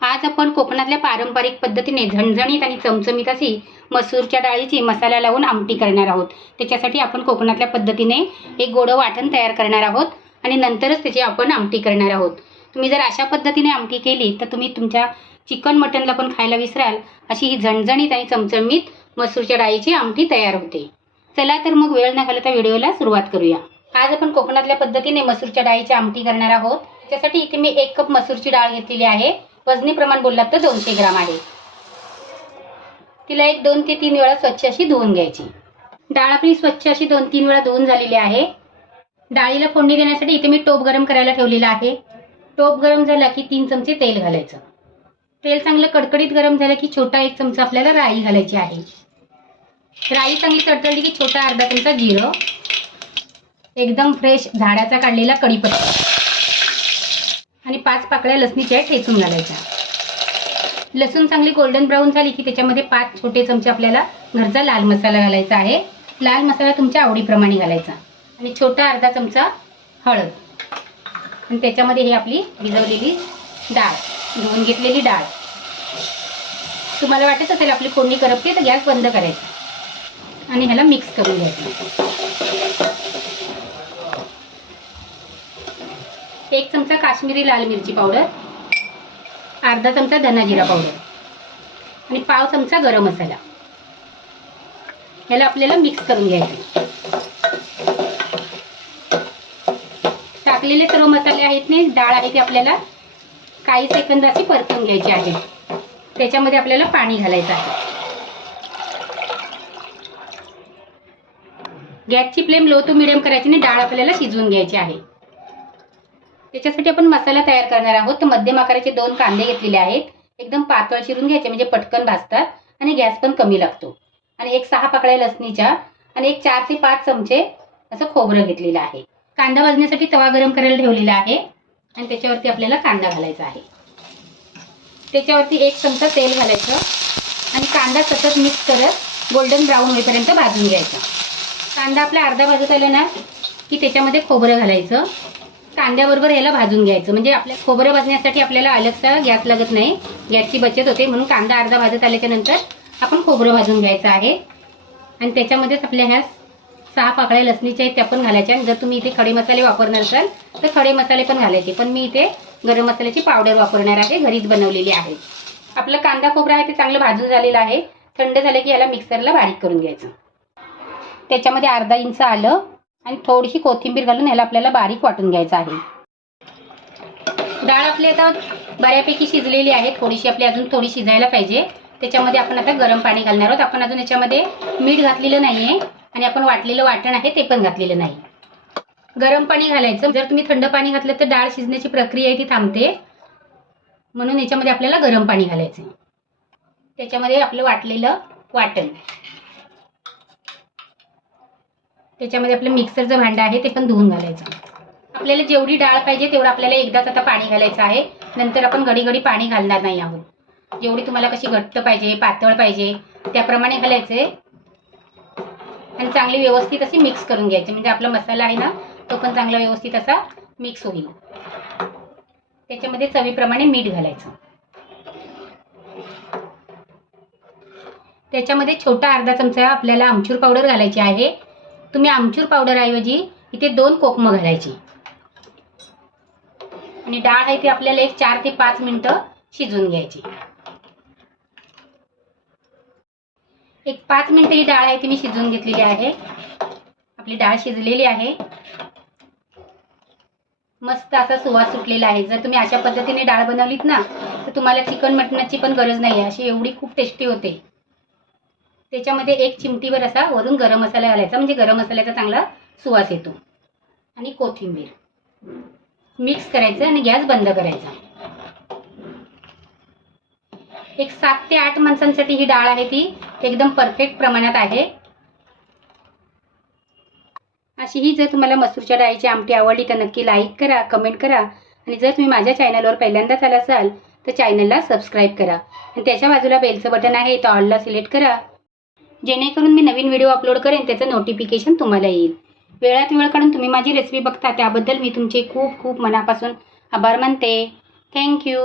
आज आपण कोकणातल्या पारंपरिक पद्धतीने झणझणीत आणि चमचमीत अशी मसूरच्या डाळीची मसाला लावून आमटी करणार आहोत. त्याच्यासाठी आपण कोकणातल्या पद्धतीने एक गोडं वाटण तयार करणार आहोत आणि नंतरच त्याची आपण आमटी करणार आहोत. तुम्ही जर अशा पद्धतीने आमटी केली तर तुम्ही तुमच्या चिकन मटनला पण खायला विसराल. अशी ही झणझणीत आणि चमचमीत मसूरच्या डाळीची आमटी तयार होते. चला तर मग वेळ न घालता व्हिडिओला सुरुवात करूया. आज आपण कोकणातल्या पद्धतीने मसूरच्या डाळीची आमटी करणार आहोत. त्यासाठी इथे मी एक कप मसूरची डाळ घेतलेली आहे. वजनी प्रमाण बोललात तर दोनशे ग्राम आहे. तिला एक दोन ते तीन वेळा स्वच्छ अशी धुवून घ्यायची. डाळ आपली स्वच्छ अशी दोन तीन वेळा धुवून झालेली आहे. डाळीला फोडणी देण्यासाठी इथे मी टोप गरम करायला ठेवलेला आहे. टोप गरम झाला की तीन चमचे तेल घालायचं. तेल चांगलं कडकडीत गरम झालं की छोटा एक चमचा आपल्याला राई घालायची आहे. राई चांगली तडतडली की छोटा अर्धा चमचा जिरं. एकदम फ्रेश झाडाचा काढलेला कढीपत्ता. आणि पाच पाकळ्या लसणीच्या ठेचून घालायच्या. लसूण चांगली गोल्डन ब्राऊन झाली की त्याच्यामध्ये पाच छोटे चमचे आपल्याला घरचा लाल मसाला घालायचा आहे. लाल मसाला तुमच्या आवडीप्रमाणे घालायचा. आणि छोटा अर्धा चमचा हळद. आणि त्याच्यामध्ये ही आपली भिजवलेली डाळ धुवून घेतलेली डाळ. तुम्हाला वाटत असेल आपली फोडणी करपते तर गॅस बंद करायचा. आणि ह्याला मिक्स करून घ्यायचं. एक चमचा काश्मीरी लाल मिरची पावडर अर्धा चमचा धना जिरा पावडर आणि पाव चमचा गरम मसाला. ह्याला आपल्याला मिक्स करून घ्यायचं टाकलेले सर्व मसाले आहेत ना डाळ आहे ती आपल्याला काही सेकंद अशी परतून घ्यायची आहे. त्याच्यामध्ये आपल्याला पाणी घालायचं आहे. गॅसची फ्लेम लो टू मिडियम करायची आणि डाळ आपल्याला शिजवून घ्यायची आहे. त्याच्यासाठी आपण मसाला तयार करणार आहोत. तर मध्यम आकाराचे दोन कांदे घेतलेले आहेत. एकदम पातळ चिरून घ्यायचे म्हणजे पटकन भाजतात आणि गॅस पण कमी लागतो. आणि एक सहा पाकळ्या लसणीच्या आणि एक चार ते पाच चमचे असं खोबरं घेतलेलं आहे. कांदा भाजण्यासाठी तवा गरम करायला ठेवलेला आहे. आणि त्याच्यावरती आपल्याला कांदा घालायचा आहे. त्याच्यावरती एक चमचा तेल घालायचं. आणि कांदा सतत मिक्स करत गोल्डन ब्राऊन होईपर्यंत भाजून घ्यायचा. कांदा आपला अर्धा भाजत आला ना की त्याच्यामध्ये खोबरं घालायचं. कांद्याबरोबर याला भाजून घ्यायचं. म्हणजे आपल्या खोबरं भाजण्यासाठी आपल्याला अलगचा गॅस लागत नाही. गॅसची बचत होते. म्हणून कांदा अर्धा भाजत आल्याच्यानंतर आपण खोबरं भाजून घ्यायचं आहे. आणि त्याच्यामध्येच आपल्या ह्या सहा पाकळ्या लसणीच्या आहेत त्या पण घालायच्या. आणि जर तुम्ही इथे खडे मसाले वापरणार असाल तर खडे मसाले पण घालायचे. पण मी इथे गरम मसाल्याची पावडर वापरणार आहे. घरीच बनवलेली आहे. आपलं कांदा खोबरा आहे ते चांगलं भाजून झालेलं आहे. थंड झालं की याला मिक्सरला बारीक करून घ्यायचं. त्याच्यामध्ये अर्धा इंच आलं. आणि थोडीशी कोथिंबीर घालून ह्याला आपल्याला बारीक वाटून घ्यायचं आहे. डाळ आपली आता बऱ्यापैकी शिजलेली आहे. थोडीशी आपली अजून थोडी शिजायला पाहिजे. त्याच्यामध्ये आपण आता गरम पाणी घालणार आहोत. आपण अजून याच्यामध्ये मीठ घातलेलं नाहीये. आणि आपण वाटलेलं वाटण आहे ते पण घातलेलं नाही. गरम पाणी घालायचं. जर तुम्ही थंड पाणी घातलं तर डाळ शिजण्याची प्रक्रिया आहे ती थांबते. म्हणून याच्यामध्ये आपल्याला गरम पाणी घालायचं त्याच्यामध्ये आपलं वाटलेलं वाटण. त्याच्यामध्ये आपलं मिक्सरचं भांडं आहे ते पण धुवून घालायचं. आपल्याला जेवढी डाळ पाहिजे तेवढं आपल्याला एकदाच आता पाणी घालायचं आहे. नंतर आपण घडी घडी पाणी घालणार नाही आहोत. जेवढी तुम्हाला कशी घट्ट पाहिजे पातळ पाहिजे त्याप्रमाणे घालायचे आणि चांगली व्यवस्थित अशी मिक्स करून घ्यायची. म्हणजे आपला मसाला आहे ना तो पण चांगला व्यवस्थित असा मिक्स होईल. त्याच्यामध्ये चवीप्रमाणे मीठ घालायचं. त्याच्यामध्ये छोटा अर्धा चमचा आपल्याला आमचूर पावडर घालायची आहे. तुम्ही आमचूर पावडर ऐवजी इथे दोन कोकमं घालायची. आणि डाळ आहे ती आपल्याला एक चार ते पाच मिनिटं शिजून घ्यायची. एक पाच मिनिटं ही डाळ आहे ती मी शिजवून घेतलेली आहे. आपली डाळ शिजलेली आहे. मस्त असा सुवास सुटलेला आहे. जर तुम्ही अशा पद्धतीने डाळ बनवलीत ना तर तुम्हाला चिकन मटणाची पण गरज नाही अशी एवढी खूप टेस्टी होते. त्याच्यामध्ये एक चिमटीवर असा वरून गरम मसाला घालायचा म्हणजे गरम मसाल्याचा चांगला सुवास येतो. आणि कोथिंबीर. मिक्स करायचं आणि गॅस बंद करायचा. एक सात ते आठ माणसांसाठी ही डाळ आहे ती एकदम परफेक्ट प्रमाणात आहे. अशी ही जर तुम्हाला मसूरच्या डाळीची आमटी आवडली तर नक्की लाईक करा कमेंट करा. आणि जर तुम्ही माझ्या चॅनलवर पहिल्यांदाच आला असाल तर चॅनलला सबस्क्राईब करा. आणि त्याच्या बाजूला बेलचं बटन आहे तो ऑलला सिलेक्ट करा. जेणेकरून मी नवीन व्हिडिओ अपलोड करेन त्याचं नोटिफिकेशन तुम्हाला येईल. वेळात वेळ काढून तुम्ही माझी रेसिपी बघता त्याबद्दल मी तुमचे खूप खूप मनापासून आभार मानते. थँक्यू